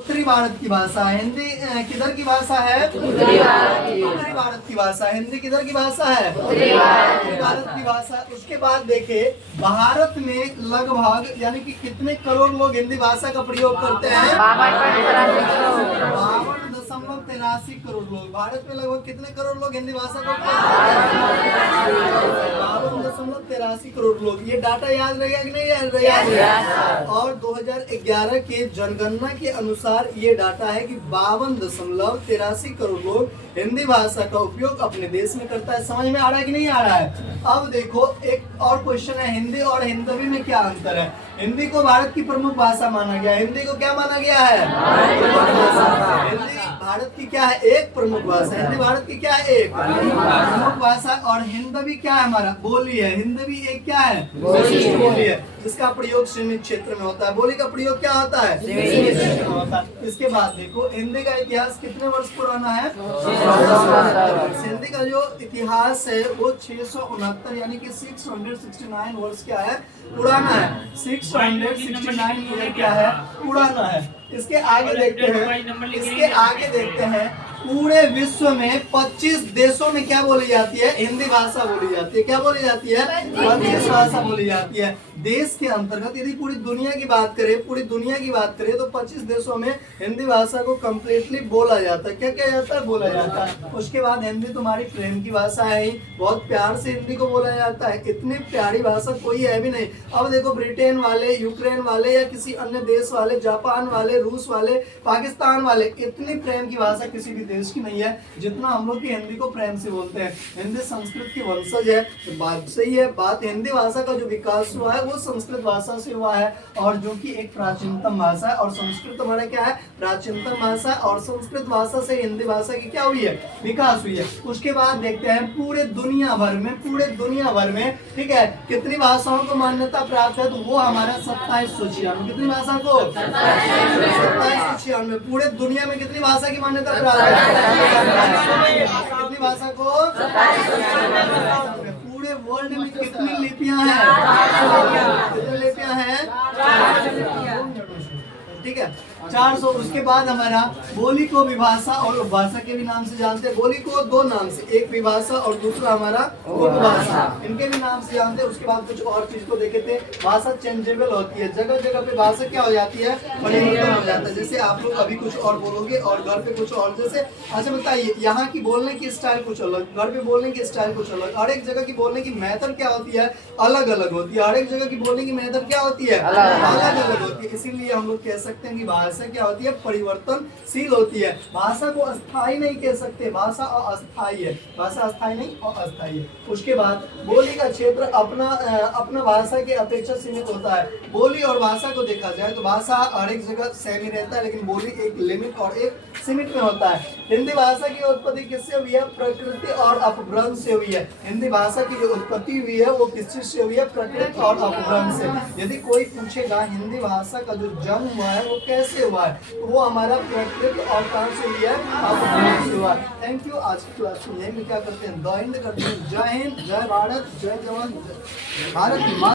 उत्तरी भारत की भाषा है। हिंदी किधर की भाषा है? उत्तरी भारत की भाषा है। हिंदी किधर की भाषा है? उत्तरी भारत की भाषा। उसके बाद देखे भारत में लगभग यानी कि कितने करोड़ लोग हिंदी भाषा का प्रयोग करते हैं? 52.83 करोड़ लोग। भारत में लगभग कितने करोड़ लोग हिंदी भाषा का 52.83 करोड़ लोग। ये डाटा याद रहेगा कि नहीं याद रहेगा? और 2011 के जनगणना के अनुसार ये डाटा है कि 52.83 करोड़ लोग हिंदी भाषा का उपयोग अपने देश में करता है। समझ में आ रहा है कि नहीं आ रहा है? अब देखो एक और क्वेश्चन है, हिंदी और हिंदवी में क्या अंतर है? हिंदी को भारत की प्रमुख भाषा माना गया है। हिंदी को क्या माना गया है? हिंदी भारत की क्या है? एक प्रमुख भाषा। हिंदी भारत की क्या है? एक प्रमुख भाषा। और हिंदवी क्या है? हमारा बोली है। हिंदवी एक क्या है? बोली है, जिसका प्रयोग सीमित क्षेत्र में होता है। बोली का प्रयोग क्या होता है? सीमित क्षेत्र में होता है। इसके बाद देखो हिंदी का इतिहास कितने वर्ष पुराना है? हिंदी का जो इतिहास है वो 669 यानी कि 669 वर्ष क्या है? पुराना है। 669 ईयर क्या है? पुराना है। इसके आगे देखते हैं पूरे विश्व में 25 देशों में क्या बोली जाती है? हिंदी भाषा बोली जाती है। क्या बोली जाती है? 25 भाषा बोली जाती है। देश के अंतर्गत यदि पूरी दुनिया की बात करें तो 25 देशों में हिंदी भाषा को कम्प्लीटली बोला जाता है। क्या जाता है? बोला जाता है। उसके बाद हिंदी तुम्हारी प्रेम की भाषा है ही, बहुत प्यार से हिंदी को बोला जाता है। इतनी प्यारी भाषा कोई है भी नहीं। अब देखो ब्रिटेन वाले, यूक्रेन वाले या किसी अन्य देश वाले, जापान वाले, रूस वाले, पाकिस्तान वाले, इतनी प्रेम की भाषा किसी भी देश की नहीं है जितना हम लोग की हिंदी को प्रेम से बोलते हैं। हिंदी संस्कृत की वंशज है, तो बात सही है। बात हिंदी भाषा का जो विकास हुआ है वो संस्कृत भाषा से हुआ है, और जो कि एक प्राचीनतम भाषा है। और संस्कृत हमारा क्या है? प्राचीनतम भाषा। और संस्कृत भाषा से हिंदी भाषा की क्या हुई है? विकास हुई है। उसके बाद देखते हैं पूरे दुनिया भर में ठीक है कितनी भाषाओं को मान्यता प्राप्त है? तो वो हमारा 2796। कितनी भाषा को? 2796। पूरे दुनिया में कितनी भाषा की मान्यता प्राप्त है? कितनी भाषा को? पूरे वर्ल्ड में कितनी लिपियां हैं? कितनी लिपियां हैं? ठीक है, 400। उसके बाद हमारा बोली को विभाषा और उपभाषा के भी नाम से जानते हैं। बोली को दो नाम से, एक विभाषा और दूसरा हमारा उपभाषा, इनके भी नाम से जानते हैं। उसके बाद कुछ और चीज को देखे थे। भाषा चेंजेबल होती है, जगह जगह पे भाषा क्या हो जाती है? परिवर्तन हो जाता है। जैसे आप लोग अभी कुछ और बोलोगे और घर पे कुछ और। जैसे अच्छा बताइए, यहाँ की बोलने की स्टाइल कुछ अलग, घर पे बोलने की स्टाइल कुछ अलग। हर एक जगह की बोलने की मेथड क्या होती है? अलग अलग होती है। हर एक जगह की बोलने की मेथड क्या होती है? अलग अलग होती है। इसीलिए हम लोग कह सकते हैं कि भाषा क्या होती है? परिवर्तनशील होती है। भाषा को अस्थाई नहीं कह सकते, भाषा अस्थाई है। भाषा अस्थाई नहीं और अस्थाई है। उसके बाद बोली का क्षेत्र अपना भाषा के अपेक्षा सीमित होता है। बोली और भाषा को देखा जाए तो भाषा हर एक जगह सेम ही रहता है, लेकिन बोली एक लिमिट और एक सीमित में होता है। हिंदी भाषा की उत्पत्ति किससे हुई है? प्रकृति और अपभ्रंश से हुई है। हिंदी भाषा की जो उत्पत्ति हुई है वो किस चीज से हुई है? प्रकृति और अपभ्रंश से। यदि कोई पूछेगा हिंदी भाषा का जो जन्म हुआ है वो कैसे हुआ है, तो वो हमारा प्रकृति और कहां से हुई है? अपभ्रंश से हुआ है। Thank you. आज की क्लास में यही क्या करते हैं? द हिंद करते हैं। जय हिंद, जय भारत, जय जवान, भारत की